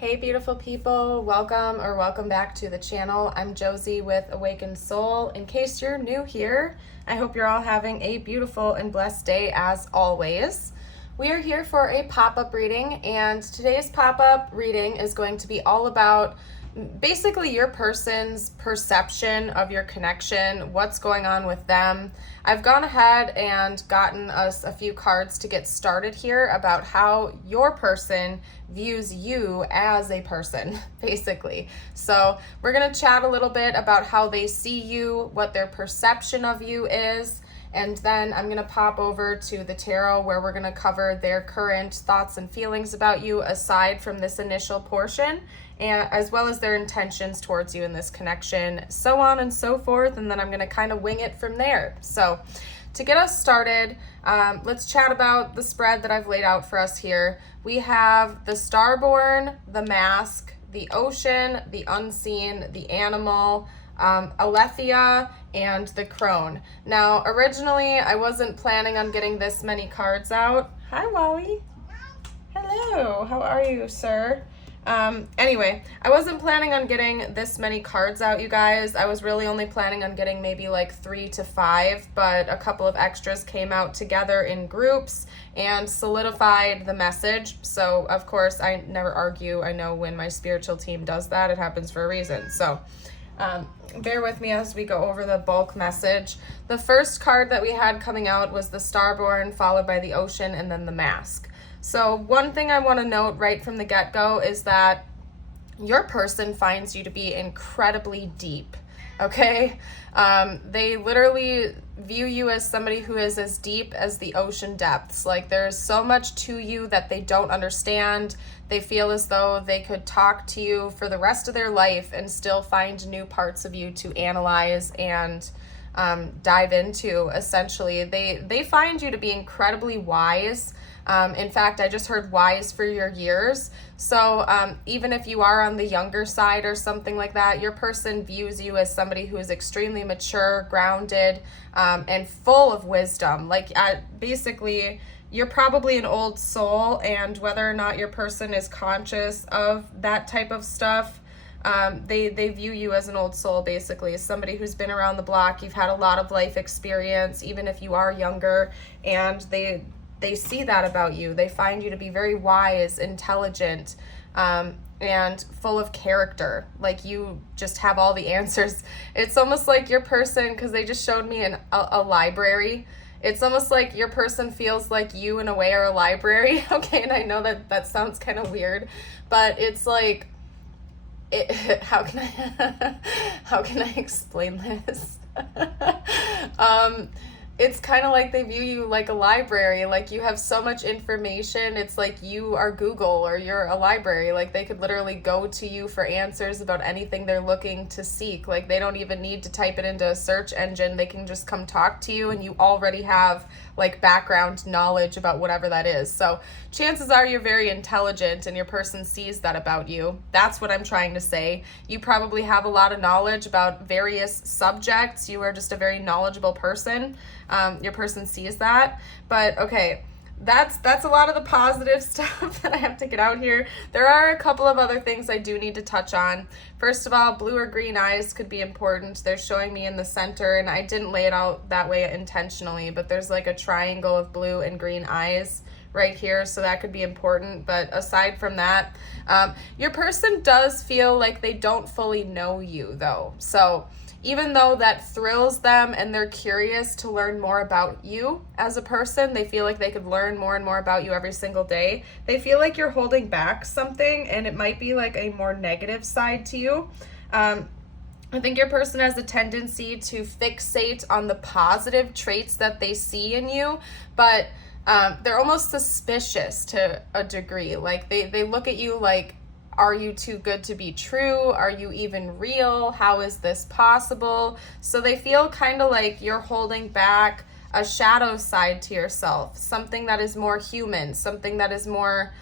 Hey beautiful people, welcome back to the channel. I'm Josie with Awakened Soul. In case you're new here, I hope you're all having a beautiful and blessed day as always. We are here for a pop-up reading, and today's pop-up reading is going to be all about basically your person's perception of your connection, what's going on with them. I've gone ahead and gotten us a few cards to get started here about how your person views you as a person, basically. So we're going to chat a little bit about how they see you, what their perception of you is, and then I'm going to pop over to the tarot where we're going to cover their current thoughts and feelings about you aside from this initial portion, and as well as their intentions towards you in this connection, so on and so forth, and then I'm going to kind of wing it from there. So to get us started, let's chat about the spread that I've laid out for us here. We have the Starborn, the Mask, the Ocean, the Unseen, the Animal, Alethea, and the Crone. Now, originally, I wasn't planning on getting this many cards out. Hi, Wally. Hello. How are you, sir? Anyway, I wasn't planning on getting this many cards out, you guys. I was really only planning on getting maybe like 3 to 5, but a couple of extras came out together in groups and solidified the message. So, of course, I never argue. I know when my spiritual team does that, it happens for a reason. So, bear with me as we go over the bulk message. The first card that we had coming out was the Starborn, followed by the Ocean, and then the Mask. So one thing I want to note right from the get-go is that your person finds you to be incredibly deep, okay? They literally view you as somebody who is as deep as the ocean depths. Like, there's so much to you that they don't understand. They feel as though they could talk to you for the rest of their life and still find new parts of you to analyze and dive into, essentially. They find you to be incredibly wise. In fact, I just heard wise for your years. So even if you are on the younger side or something like that, your person views you as somebody who is extremely mature, grounded, and full of wisdom. Like, basically, you're probably an old soul, and whether or not your person is conscious of that type of stuff, they view you as an old soul, basically, as somebody who's been around the block. You've had a lot of life experience, even if you are younger, and they see that about you. They find you to be very wise, intelligent, and full of character. Like, you just have all the answers. It's almost like your person, because they just showed me a library. It's almost like your person feels like you in a way are a library. Okay, and I know that sounds kind of weird, but it's like, how can I explain this? It's kind of like they view you like a library. Like, you have so much information. It's like you are Google or you're a library. Like, they could literally go to you for answers about anything they're looking to seek. Like, they don't even need to type it into a search engine. They can just come talk to you, and you already have like background knowledge about whatever that is. So chances are you're very intelligent, and your person sees that about you. That's what I'm trying to say. You probably have a lot of knowledge about various subjects. You are just a very knowledgeable person. Your person sees that. But okay, that's a lot of the positive stuff that I have to get out here. There are a couple of other things I do need to touch on. First of all, blue or green eyes could be important. They're showing me in the center, and I didn't lay it out that way intentionally, but there's like a triangle of blue and green eyes right here, so that could be important. But aside from that, your person does feel like they don't fully know you, though. So even though that thrills them and they're curious to learn more about you as a person, they feel like they could learn more and more about you every single day. They feel like you're holding back something, and it might be like a more negative side to you. I think your person has a tendency to fixate on the positive traits that they see in you, but they're almost suspicious to a degree. Like, they look at you like, are you too good to be true? Are you even real? How is this possible? So they feel kind of like you're holding back a shadow side to yourself, something that is more human, something that is more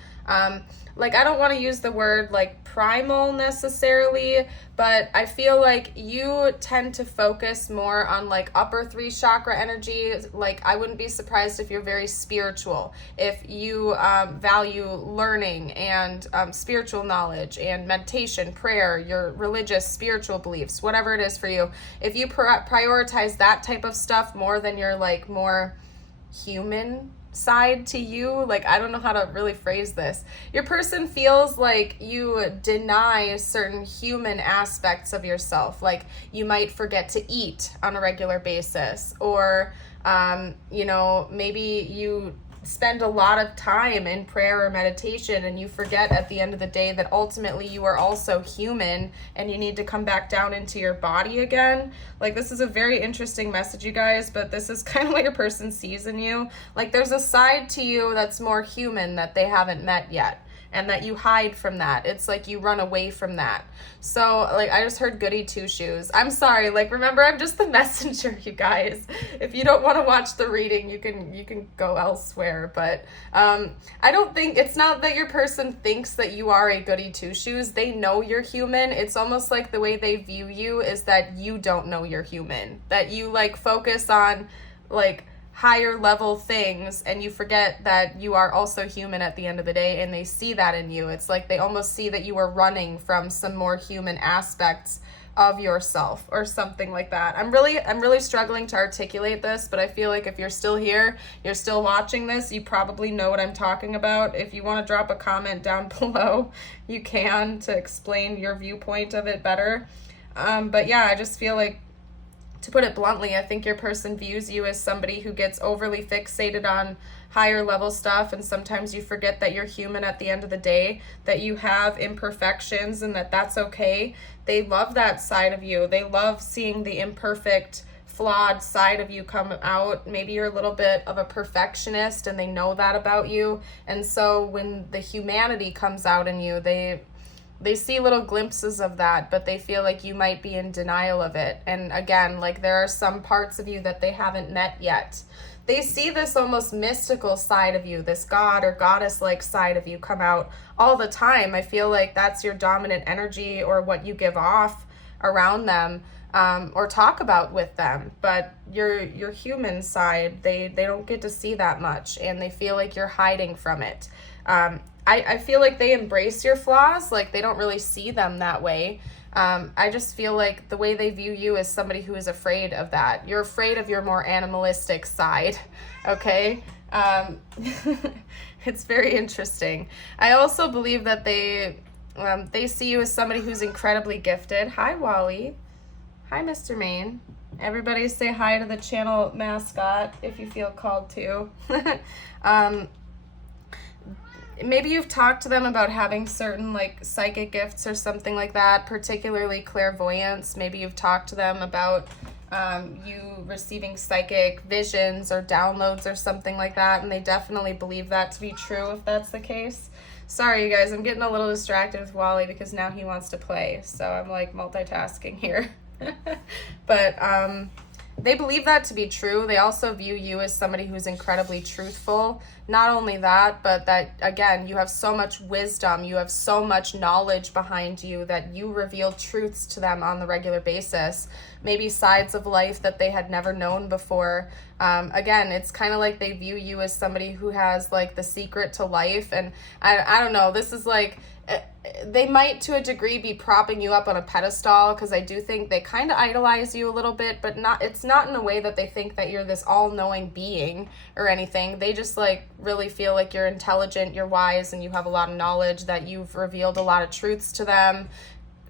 Like, I don't want to use the word like primal necessarily, but I feel like you tend to focus more on like upper 3 chakra energy. Like, I wouldn't be surprised if you're very spiritual, if you value learning and spiritual knowledge and meditation, prayer, your religious, spiritual beliefs, whatever it is for you. If you prioritize that type of stuff more than your like more human side to you, like, I don't know how to really phrase this. Your person feels like you deny certain human aspects of yourself. Like, you might forget to eat on a regular basis, or you know, maybe you spend a lot of time in prayer or meditation and you forget at the end of the day that ultimately you are also human and you need to come back down into your body again. Like, this is a very interesting message, you guys, but this is kind of what your person sees in you. Like, there's a side to you that's more human that they haven't met yet, and that you hide from that. It's like you run away from that. So, like, I just heard goody two shoes. I'm sorry, like, remember, I'm just the messenger, you guys. If you don't want to watch the reading, you can go elsewhere. But I don't think, it's not that your person thinks that you are a goody two shoes. They know you're human. It's almost like the way they view you is that you don't know you're human. That you like focus on like higher level things and you forget that you are also human at the end of the day, and they see that in you. It's like they almost see that you are running from some more human aspects of yourself or something like that. I'm really struggling to articulate this, but I feel like if you're still here, you're still watching this, you probably know what I'm talking about. If you want to drop a comment down below, you can, to explain your viewpoint of it better. But yeah, I just feel like, to put it bluntly, I think your person views you as somebody who gets overly fixated on higher level stuff, and sometimes you forget that you're human at the end of the day, that you have imperfections and that that's okay. They love that side of you. They love seeing the imperfect, flawed side of you come out. Maybe you're a little bit of a perfectionist and they know that about you, and so when the humanity comes out in you, they see little glimpses of that, but they feel like you might be in denial of it. And again, like, there are some parts of you that they haven't met yet. They see this almost mystical side of you, this god or goddess-like side of you come out all the time. I feel like that's your dominant energy, or what you give off around them, or talk about with them. But your human side, they don't get to see that much, and they feel like you're hiding from it. I feel like they embrace your flaws, like they don't really see them that way. I just feel like the way they view you is somebody who is afraid of that. You're afraid of your more animalistic side, okay? It's very interesting. I also believe that they see you as somebody who's incredibly gifted. Hi, Wally. Hi, Mr. Maine. Everybody say hi to the channel mascot if you feel called to. Maybe you've talked to them about having certain like psychic gifts or something like that, particularly clairvoyance. Maybe you've talked to them about you receiving psychic visions or downloads or something like that, and they definitely believe that to be true if that's the case. Sorry, you guys, I'm getting a little distracted with Wally because now he wants to play, so I'm like multitasking here. But they believe that to be true. They also view you as somebody who's incredibly truthful. Not only that, but that, again, you have so much wisdom, you have so much knowledge behind you that you reveal truths to them on the regular basis. Maybe sides of life that they had never known before. Again, it's kind of like they view you as somebody who has like the secret to life. And I don't know, this is like, they might to a degree be propping you up on a pedestal, because I do think they kind of idolize you a little bit, but it's not in a way that they think that you're this all-knowing being or anything. They just like really feel like you're intelligent, you're wise, and you have a lot of knowledge, that you've revealed a lot of truths to them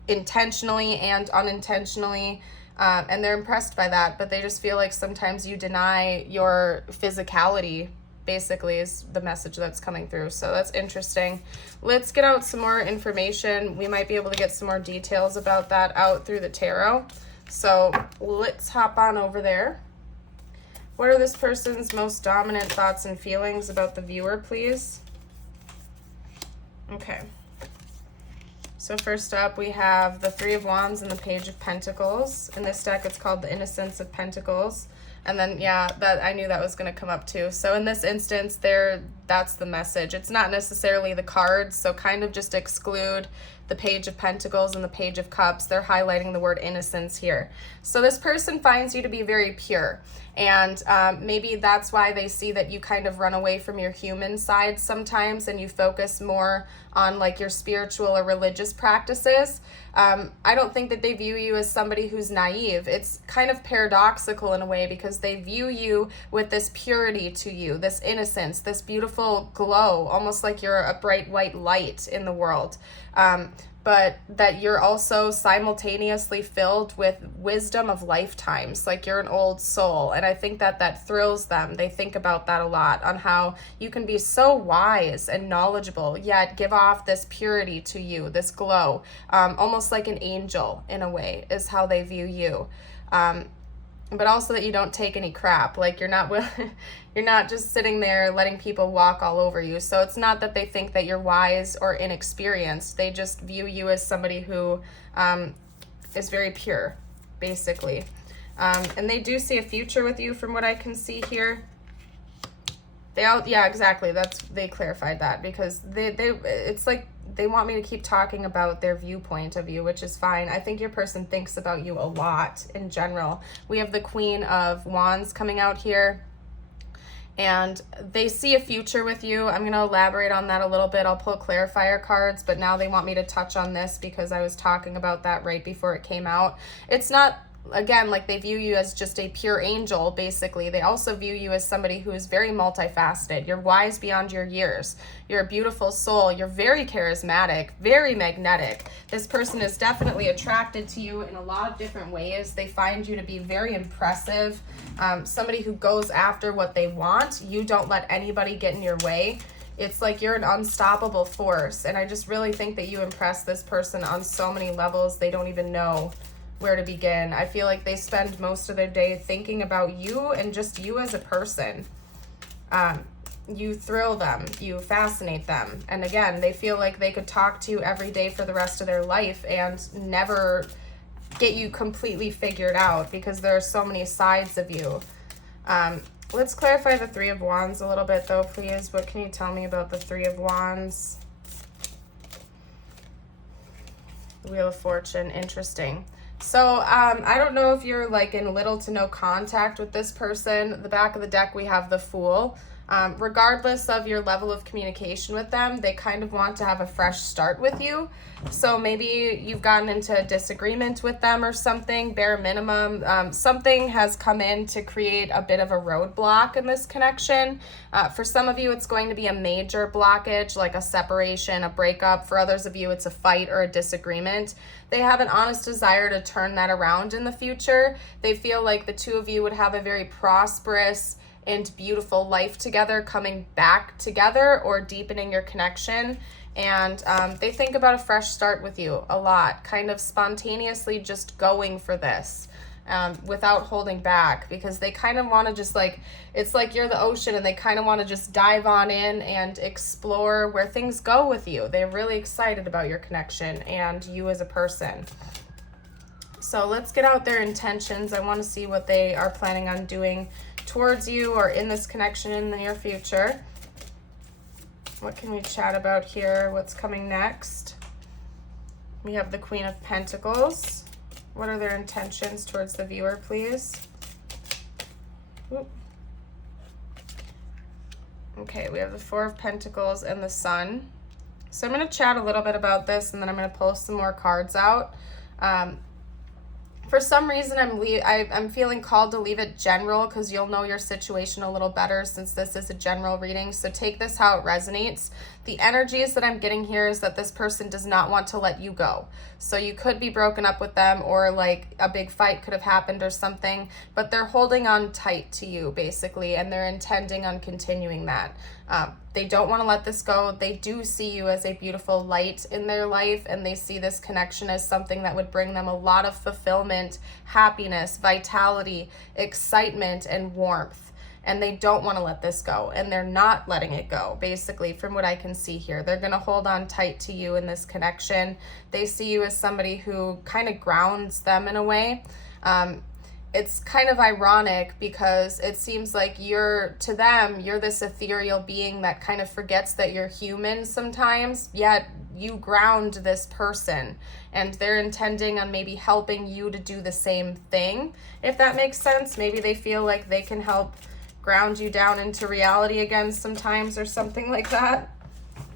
intentionally and unintentionally. And they're impressed by that, but they just feel like sometimes you deny your physicality, basically, is the message that's coming through. So that's interesting. Let's get out some more information. We might be able to get some more details about that out through the tarot. So let's hop on over there. What are this person's most dominant thoughts and feelings about the viewer, please? Okay. So first up, we have the Three of Wands and the Page of Pentacles. In this deck, it's called the Innocence of Pentacles. And then, yeah, that I knew that was going to come up too. So in this instance, they're That's the message. It's not necessarily the cards, so kind of just exclude the Page of Pentacles and the Page of Cups. They're highlighting the word innocence here. So this person finds you to be very pure, and maybe that's why they see that you kind of run away from your human side sometimes and you focus more on like your spiritual or religious practices. I don't think that they view you as somebody who's naive. It's kind of paradoxical in a way, because they view you with this purity to you, this innocence, this beautiful glow, almost like you're a bright white light in the world. But that you're also simultaneously filled with wisdom of lifetimes, like you're an old soul. And I think that that thrills them. They think about that a lot, on how you can be so wise and knowledgeable, yet give off this purity to you, this glow, almost like an angel in a way, is how they view you. But also that you don't take any crap. Like you're not you're not just sitting there letting people walk all over you. So it's not that they think that you're wise or inexperienced. They just view you as somebody who is very pure, basically. And they do see a future with you from what I can see here. Yeah, exactly. They clarified that, because it's like they want me to keep talking about their viewpoint of you, which is fine. I think your person thinks about you a lot in general. We have the Queen of Wands coming out here, and they see a future with you. I'm going to elaborate on that a little bit. I'll pull clarifier cards, but now they want me to touch on this because I was talking about that right before it came out. It's not, again, like they view you as just a pure angel, basically. They also view you as somebody who is very multifaceted. You're wise beyond your years. You're a beautiful soul. You're very charismatic, very magnetic. This person is definitely attracted to you in a lot of different ways. They find you to be very impressive, somebody who goes after what they want. You don't let anybody get in your way. It's like you're an unstoppable force, and I just really think that you impress this person on so many levels they don't even know where to begin. I feel like they spend most of their day thinking about you and just you as a person. You thrill them, you fascinate them. And again, they feel like they could talk to you every day for the rest of their life and never get you completely figured out, because there are so many sides of you. Let's clarify the Three of Wands a little bit though, please. What can you tell me about the Three of Wands? Wheel of Fortune, interesting. So I don't know if you're like in little to no contact with this person. The back of the deck, we have the Fool. Regardless of your level of communication with them, they kind of want to have a fresh start with you. So maybe you've gotten into a disagreement with them or something, bare minimum. Something has come in to create a bit of a roadblock in this connection. For some of you, it's going to be a major blockage, like a separation, a breakup. For others of you, it's a fight or a disagreement. They have an honest desire to turn that around in the future. They feel like the two of you would have a very prosperous and beautiful life together, coming back together or deepening your connection. And they think about a fresh start with you a lot, kind of spontaneously just going for this without holding back, because they kind of want to just like, it's like you're the ocean and they kind of want to just dive on in and explore where things go with you. They're really excited about your connection and you as a person. So let's get out their intentions. I want to see what they are planning on doing towards you or in this connection in the near future. What can we chat about here? What's coming next? We have the Queen of Pentacles. What are their intentions towards the viewer, please? Oop. Okay, we have the Four of Pentacles and the Sun. So I'm going to chat a little bit about this, and then I'm going to pull some more cards out. For some reason, I'm feeling called to leave it general, because you'll know your situation a little better since this is a general reading. So take this how it resonates. The energies that I'm getting here is that this person does not want to let you go. So you could be broken up with them, or like a big fight could have happened or something, but they're holding on tight to you basically, and they're intending on continuing that. They don't want to let this go. They do see you as a beautiful light in their life, and they see this connection as something that would bring them a lot of fulfillment, happiness, vitality, excitement, and warmth. And they don't want to let this go, and they're not letting it go, basically, from what I can see here. They're going to hold on tight to you in this connection. They see you as somebody who kind of grounds them in a way. it's kind of ironic because it seems like to them, you're this ethereal being that kind of forgets that you're human sometimes, yet you ground this person, and they're intending on maybe helping you to do the same thing, if that makes sense. Maybe they feel like they can help ground you down into reality again sometimes or something like that.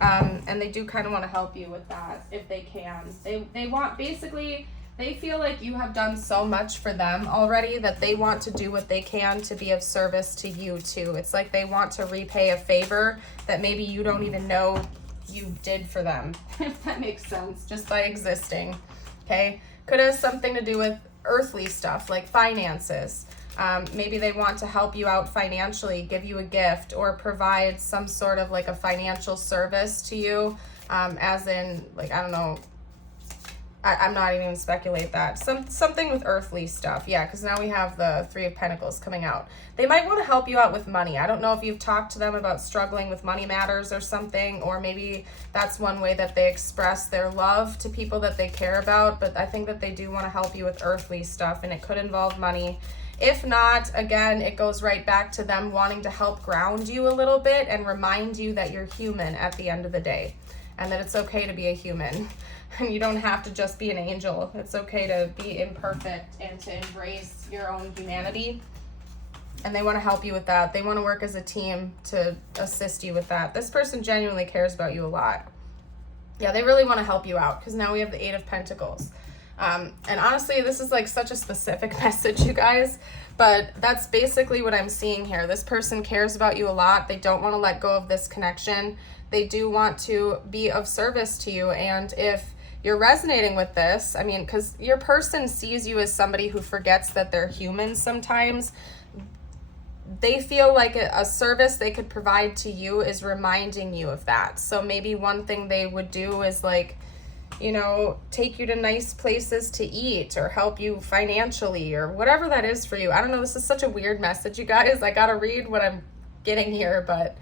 And they do kind of want to help you with that if they can. They want, basically, they feel like you have done so much for them already that they want to do what they can to be of service to you too. It's like they want to repay a favor that maybe you don't even know you did for them, if that makes sense, just by existing. Okay? Could have something to do with earthly stuff like finances. Maybe they want to help you out financially, give you a gift, or provide some sort of like a financial service to you, as in, like, I don't know, I'm not even gonna speculate that. Something with earthly stuff, yeah, because now we have the Three of Pentacles coming out. They might want to help you out with money. I don't know if you've talked to them about struggling with money matters or something, or maybe that's one way that they express their love to people that they care about, but I think that they do want to help you with earthly stuff, and it could involve money. If not, again, it goes right back to them wanting to help ground you a little bit and remind you that you're human at the end of the day, and that it's okay to be a human. And you don't have to just be an angel. It's okay to be imperfect and to embrace your own humanity. And they want to help you with that. They want to work as a team to assist you with that. This person genuinely cares about you a lot. Yeah, they really want to help you out, because now we have the Eight of Pentacles. And honestly, this is like such a specific message, you guys, but that's basically what I'm seeing here. This person cares about you a lot. They don't want to let go of this connection. They do want to be of service to you. And if you're resonating with this, I mean, because your person sees you as somebody who forgets that they're human sometimes, they feel like a service they could provide to you is reminding you of that. So maybe one thing they would do is, like, you know, take you to nice places to eat, or help you financially, or whatever that is for you. I don't know, this is such a weird message, you guys. I gotta read what I'm getting here, but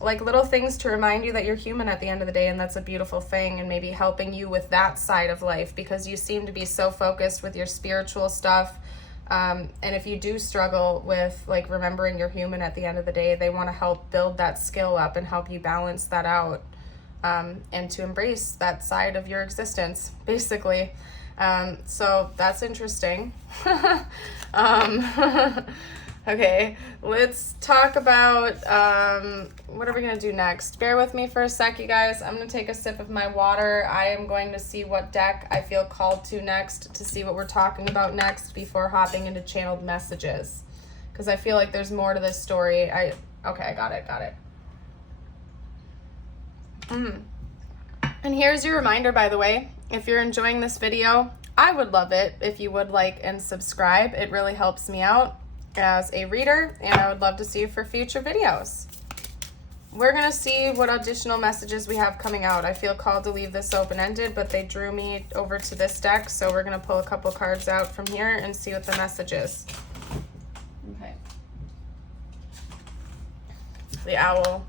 like little things to remind you that you're human at the end of the day, and that's a beautiful thing, and maybe helping you with that side of life, because you seem to be so focused with your spiritual stuff. And if you do struggle with like remembering you're human at the end of the day, they want to help build that skill up and help you balance that out, and to embrace that side of your existence, basically. So that's interesting. Okay, let's talk about, what are we going to do next? Bear with me for a sec, you guys. I'm going to take a sip of my water. I am going to see what deck I feel called to next, to see what we're talking about next before hopping into channeled messages, because I feel like there's more to this story. Okay, I got it. And here's your reminder, by the way. If you're enjoying this video, I would love it if you would like and subscribe. It really helps me out as a reader, and I would love to see you for future videos. We're gonna see what additional messages we have coming out. I feel called to leave this open-ended, but they drew me over to this deck, so we're gonna pull a couple cards out from here and see what the message is. Okay. The Owl.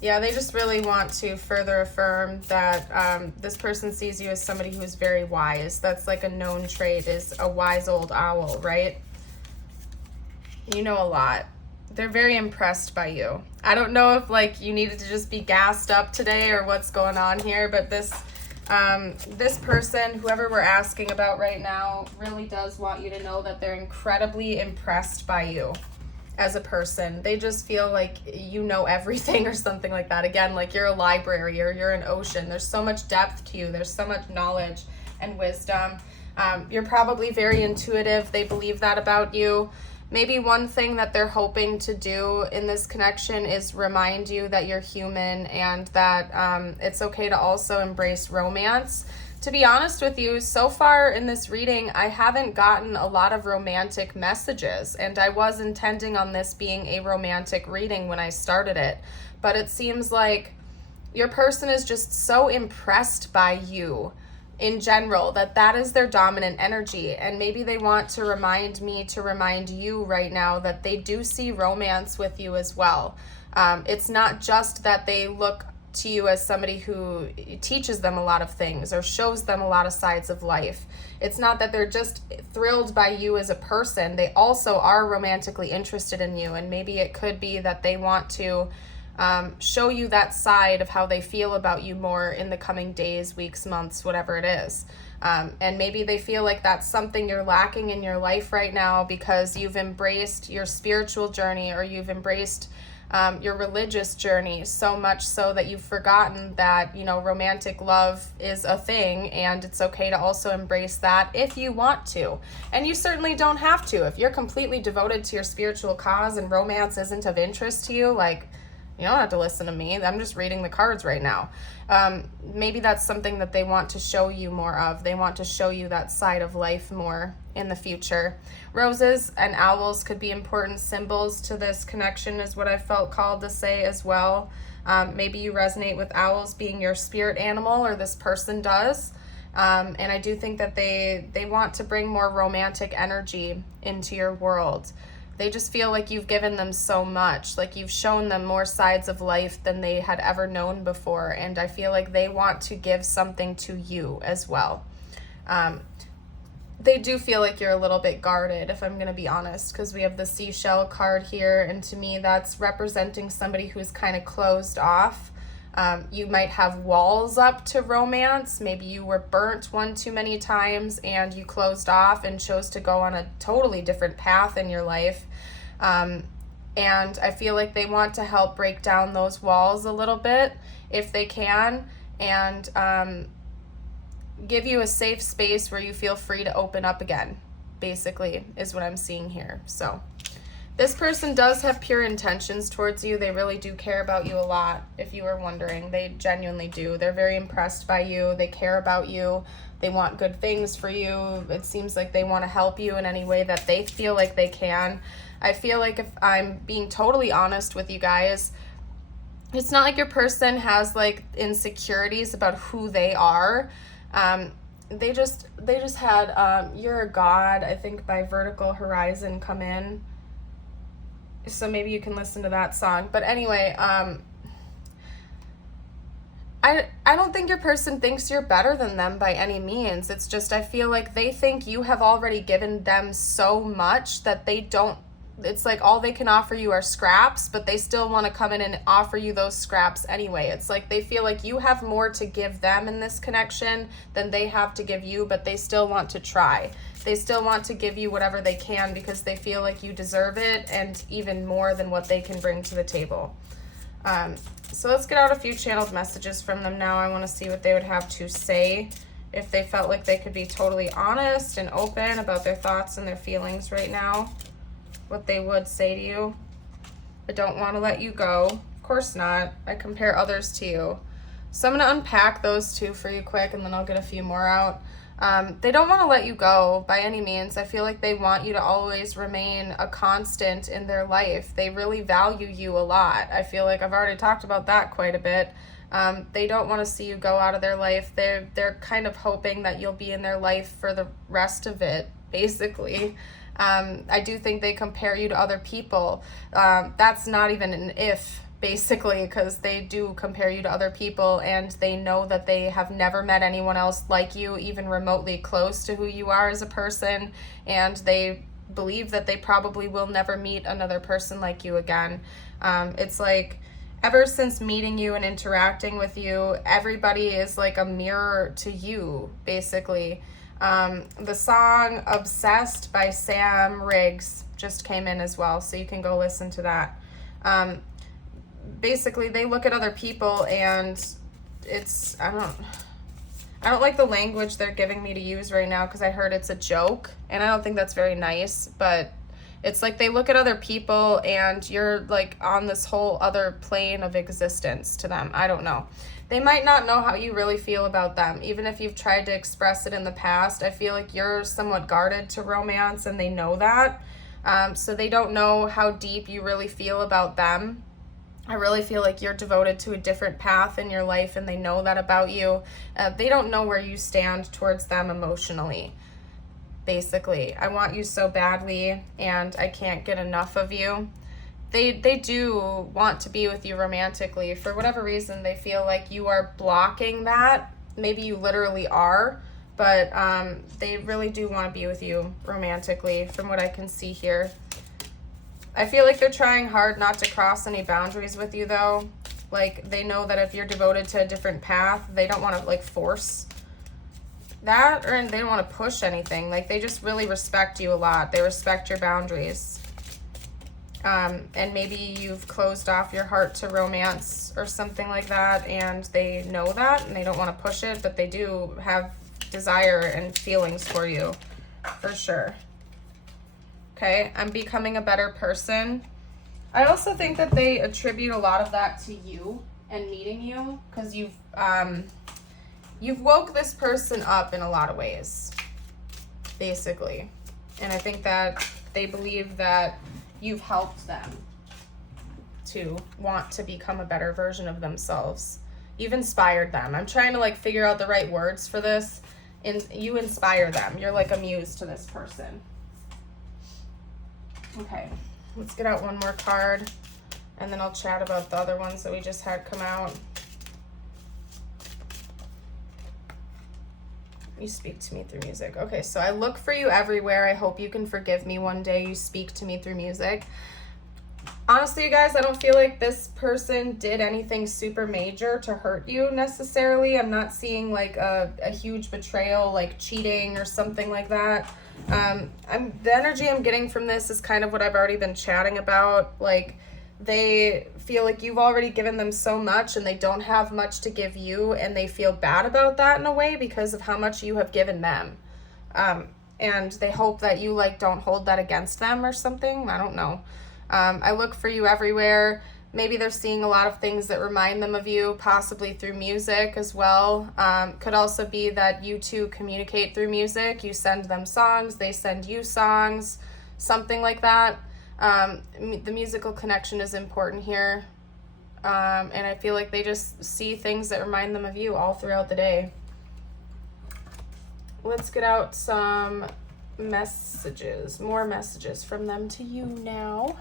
Yeah, they just really want to further affirm that this person sees you as somebody who's very wise. That's like a known trait, is a wise old owl, right? You know a lot. They're very impressed by you. I don't know if like you needed to just be gassed up today or what's going on here, but this person, whoever we're asking about right now, really does want you to know that they're incredibly impressed by you as a person. They just feel like you know everything or something like that. Again, like you're a library or you're an ocean. There's so much depth to you. There's so much knowledge and wisdom. You're probably very intuitive. They believe that about you. Maybe one thing that they're hoping to do in this connection is remind you that you're human, and that it's okay to also embrace romance. To be honest with you, so far in this reading, I haven't gotten a lot of romantic messages, and I was intending on this being a romantic reading when I started it. But it seems like your person is just so impressed by you in general, that is their dominant energy, and maybe they want to remind me to remind you right now that they do see romance with you as well. It's not just that they look to you as somebody who teaches them a lot of things or shows them a lot of sides of life. It's not that they're just thrilled by you as a person. They also are romantically interested in you, and maybe it could be that they want to show you that side of how they feel about you more in the coming days, weeks, months, whatever it is. And maybe they feel like that's something you're lacking in your life right now because you've embraced your spiritual journey, or you've embraced your religious journey so much so that you've forgotten that, you know, romantic love is a thing, and it's okay to also embrace that if you want to. And you certainly don't have to. If you're completely devoted to your spiritual cause and romance isn't of interest to you, like, you don't have to listen to me. I'm just reading the cards right now. Maybe that's something that they want to show you more of. They want to show you that side of life more in the future. Roses and owls could be important symbols to this connection, is what I felt called to say as well. Maybe you resonate with owls being your spirit animal, or this person does. And I do think that they want to bring more romantic energy into your world. They just feel like you've given them so much, like you've shown them more sides of life than they had ever known before. And I feel like they want to give something to you as well. They do feel like you're a little bit guarded, if I'm going to be honest, because we have the seashell card here. And to me, that's representing somebody who's kind of closed off. You might have walls up to romance. Maybe you were burnt one too many times and you closed off and chose to go on a totally different path in your life. And I feel like they want to help break down those walls a little bit if they can, and give you a safe space where you feel free to open up again, basically, is what I'm seeing here. So this person does have pure intentions towards you. They really do care about you a lot, if you were wondering. They genuinely do. They're very impressed by you. They care about you. They want good things for you. It seems like they want to help you in any way that they feel like they can. I feel like, if I'm being totally honest with you guys, it's not like your person has like insecurities about who they are. They just had You're a God, I think, by Vertical Horizon come in. So maybe you can listen to that song. But anyway, I don't think your person thinks you're better than them by any means. It's just, I feel like they think you have already given them so much that they don't, it's like all they can offer you are scraps, but they still want to come in and offer you those scraps anyway. It's like they feel like you have more to give them in this connection than they have to give you, but they still want to try. They still want to give you whatever they can because they feel like you deserve it, and even more than what they can bring to the table. So let's get out a few channeled messages from them now. I want to see what they would have to say, if they felt like they could be totally honest and open about their thoughts and their feelings right now. What they would say to you. I don't want to let you go. Of course not. I compare others to you. So I'm going to unpack those two for you quick, and then I'll get a few more out. They don't want to let you go by any means. I feel like they want you to always remain a constant in their life. They really value you a lot. I feel like I've already talked about that quite a bit. They don't want to see you go out of their life. They're kind of hoping that you'll be in their life for the rest of it, basically. I do think they compare you to other people. That's not even an if, basically, because they do compare you to other people, and they know that they have never met anyone else like you, even remotely close to who you are as a person, and they believe that they probably will never meet another person like you again. It's like, ever since meeting you and interacting with you, everybody is like a mirror to you, basically. The song Obsessed by Sam Riggs just came in as well, so you can go listen to that. Basically, they look at other people, and it's, I don't like the language they're giving me to use right now, because I heard it's a joke, and I don't think that's very nice, but it's like they look at other people and you're like on this whole other plane of existence to them. I don't know. They might not know how you really feel about them, even if you've tried to express it in the past. I feel like you're somewhat guarded to romance, and they know that. So they don't know how deep you really feel about them. I really feel like you're devoted to a different path in your life, and they know that about you. They don't know where you stand towards them emotionally. Basically, I want you so badly, and I can't get enough of you. they do want to be with you romantically. For whatever reason, they feel like you are blocking that. Maybe you literally are, but they really do want to be with you romantically from what I can see here. I feel like they're trying hard not to cross any boundaries with you, though. Like, they know that if you're devoted to a different path, they don't want to, like, force that, or they don't want to push anything. Like, they just really respect you a lot. They respect your boundaries. And maybe you've closed off your heart to romance or something like that, and they know that, and they don't want to push it, but they do have desire and feelings for you, for sure. Okay, I'm becoming a better person. I also think that they attribute a lot of that to you and meeting you, because you've woke this person up in a lot of ways, basically. And I think that they believe that you've helped them to want to become a better version of themselves. You've inspired them. I'm trying to like figure out the right words for this. And you inspire them. You're like a muse to this person. Okay, let's get out one more card, and then I'll chat about the other ones that we just had come out. You speak to me through music. Okay, so I look for you everywhere. I hope you can forgive me one day. You speak to me through music. Honestly, you guys, I don't feel like this person did anything super major to hurt you necessarily. I'm not seeing like a huge betrayal, like cheating or something like that. The energy I'm getting from this is kind of what I've already been chatting about. Like, they feel like you've already given them so much and they don't have much to give you, and they feel bad about that in a way because of how much you have given them. And they hope that you like don't hold that against them or something. I don't know. I look for you everywhere. Maybe they're seeing a lot of things that remind them of you, possibly through music as well. Could also be that you two communicate through music. You send them songs, they send you songs, something like that. The musical connection is important here. And I feel like they just see things that remind them of you all throughout the day. Let's get out some messages, more messages from them to you now.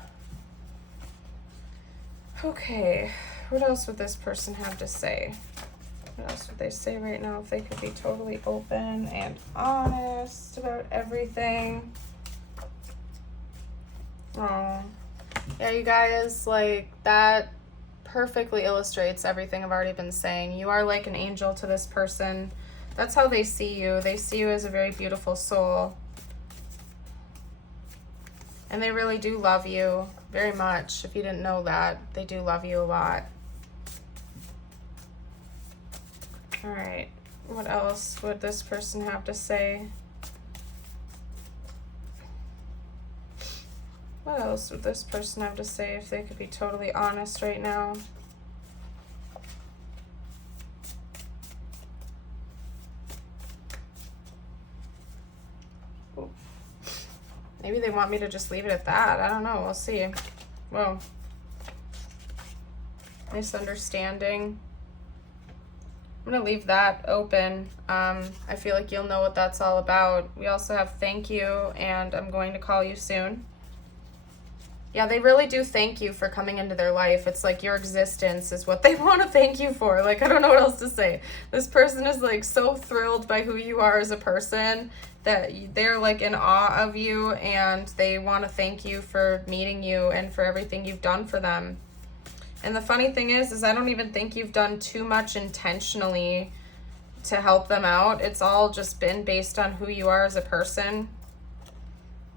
Okay, what else would this person have to say? What else would they say right now if they could be totally open and honest about everything? Oh, yeah, you guys, like, that perfectly illustrates everything I've already been saying. You are like an angel to this person. That's how they see you. They see you as a very beautiful soul. And they really do love you very much. If you didn't know that, they do love you a lot. All right, what else would this person have to say? What else would this person have to say if they could be totally honest right now? Maybe they want me to just leave it at that. I don't know. We'll see. Whoa. Misunderstanding. I'm going to leave that open. I feel like you'll know what that's all about. We also have thank you, and I'm going to call you soon. Yeah, they really do thank you for coming into their life. It's like your existence is what they want to thank you for. Like, I don't know what else to say. This person is like so thrilled by who you are as a person that they're like in awe of you, and they want to thank you for meeting you and for everything you've done for them. And the funny thing is I don't even think you've done too much intentionally to help them out. It's all just been based on who you are as a person.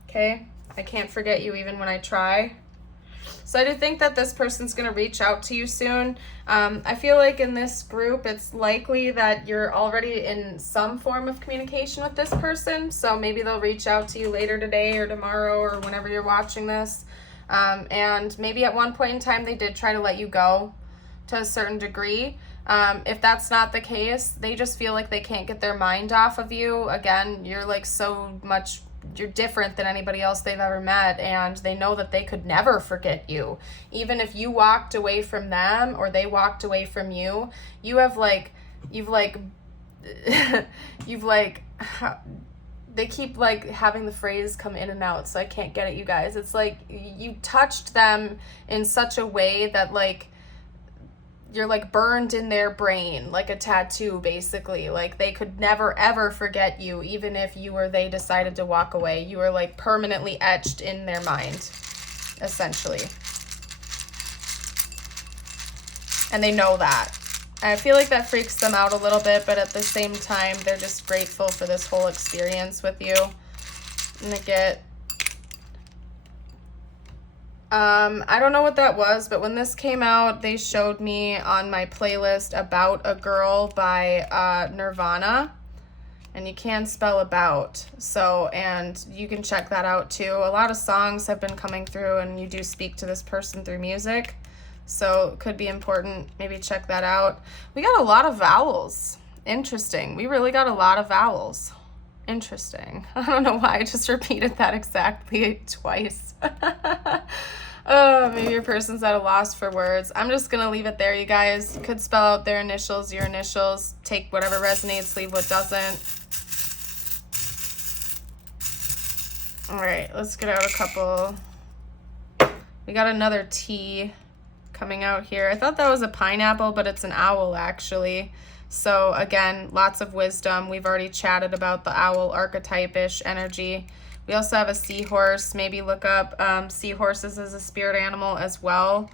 Okay? I can't forget you even when I try. So I do think that this person's going to reach out to you soon. I feel like in this group, it's likely that you're already in some form of communication with this person. So maybe they'll reach out to you later today or tomorrow or whenever you're watching this. And maybe at one point in time, they did try to let you go to a certain degree. If that's not the case, they just feel like they can't get their mind off of you. Again, you're like so much, you're different than anybody else they've ever met, and they know that they could never forget you. Even if you walked away from them or they walked away from you, they keep like having the phrase come in and out, so I can't get it, you guys. It's like you touched them in such a way that like you're like burned in their brain, like a tattoo, basically. Like they could never ever forget you, even if you or they decided to walk away. You were like permanently etched in their mind, essentially. And they know that. I feel like that freaks them out a little bit, but at the same time, they're just grateful for this whole experience with you. I'm gonna get, I don't know what that was, but when this came out, they showed me on my playlist About a Girl by Nirvana, and you can spell about, so, and you can check that out too. A lot of songs have been coming through, and you do speak to this person through music. So it could be important. Maybe check that out. We got a lot of vowels. Interesting. We really got a lot of vowels. Interesting. I don't know why I just repeated that exactly twice. Oh, maybe your person's at a loss for words. I'm just going to leave it there, you guys. You could spell out their initials, your initials. Take whatever resonates, leave what doesn't. All right, let's get out a couple. We got another T coming out here. I thought that was a pineapple, but it's an owl actually. So again, lots of wisdom. We've already chatted about the owl archetype-ish energy. We also have a seahorse. Maybe look up seahorses as a spirit animal as well.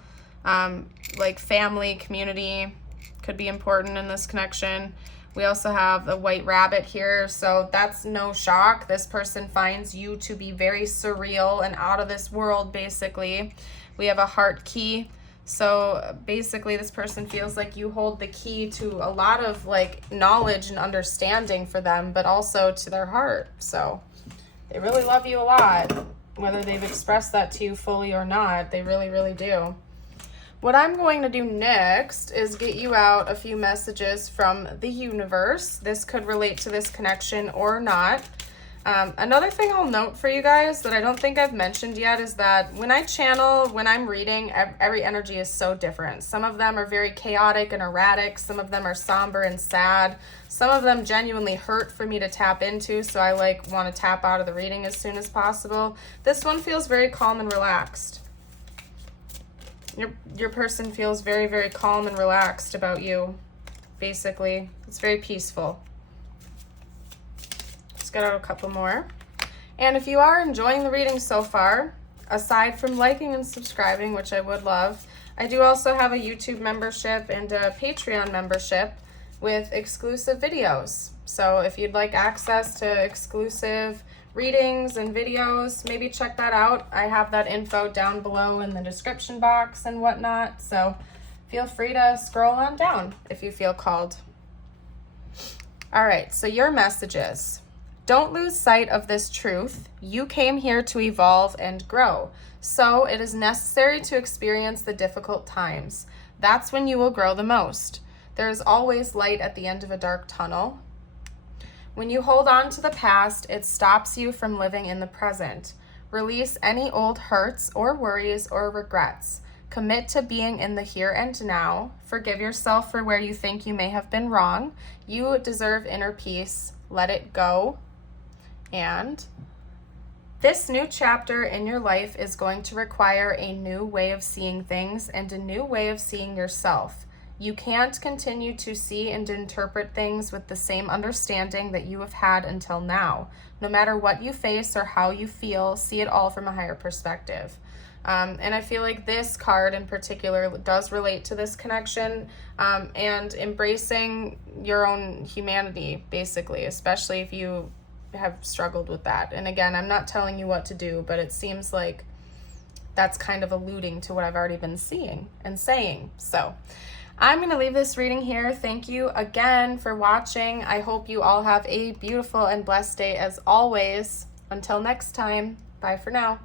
Like family, community could be important in this connection. We also have a white rabbit here, so that's no shock. This person finds you to be very surreal and out of this world, basically. We have a heart key. So basically this person feels like you hold the key to a lot of like knowledge and understanding for them, but also to their heart. So they really love you a lot, whether they've expressed that to you fully or not. They really, really do. What I'm going to do next is get you out a few messages from the universe. This could relate to this connection or not. Another thing I'll note for you guys that I don't think I've mentioned yet is that when I channel, when I'm reading, every energy is so different. Some of them are very chaotic and erratic. Some of them are somber and sad. Some of them genuinely hurt for me to tap into, so I like want to tap out of the reading as soon as possible. This one feels very calm and relaxed. Your person feels very, very calm and relaxed about you, basically. It's very peaceful. Get out a couple more. And if you are enjoying the reading so far, aside from liking and subscribing, which I would love, I do also have a YouTube membership and a Patreon membership with exclusive videos. So if you'd like access to exclusive readings and videos, maybe check that out. I have that info down below in the description box and whatnot, so feel free to scroll on down if you feel called. All right, so your messages. Don't lose sight of this truth. You came here to evolve and grow. So it is necessary to experience the difficult times. That's when you will grow the most. There is always light at the end of a dark tunnel. When you hold on to the past, it stops you from living in the present. Release any old hurts or worries or regrets. Commit to being in the here and now. Forgive yourself for where you think you may have been wrong. You deserve inner peace. Let it go. And this new chapter in your life is going to require a new way of seeing things and a new way of seeing yourself. You can't continue to see and interpret things with the same understanding that you have had until now. No matter what you face or how you feel, see it all from a higher perspective. And I feel like this card in particular does relate to this connection, and embracing your own humanity, basically, especially if you have struggled with that. And again, I'm not telling you what to do, but it seems like that's kind of alluding to what I've already been seeing and saying. So I'm going to leave this reading here. Thank you again for watching. I hope you all have a beautiful and blessed day as always. Until next time, bye for now.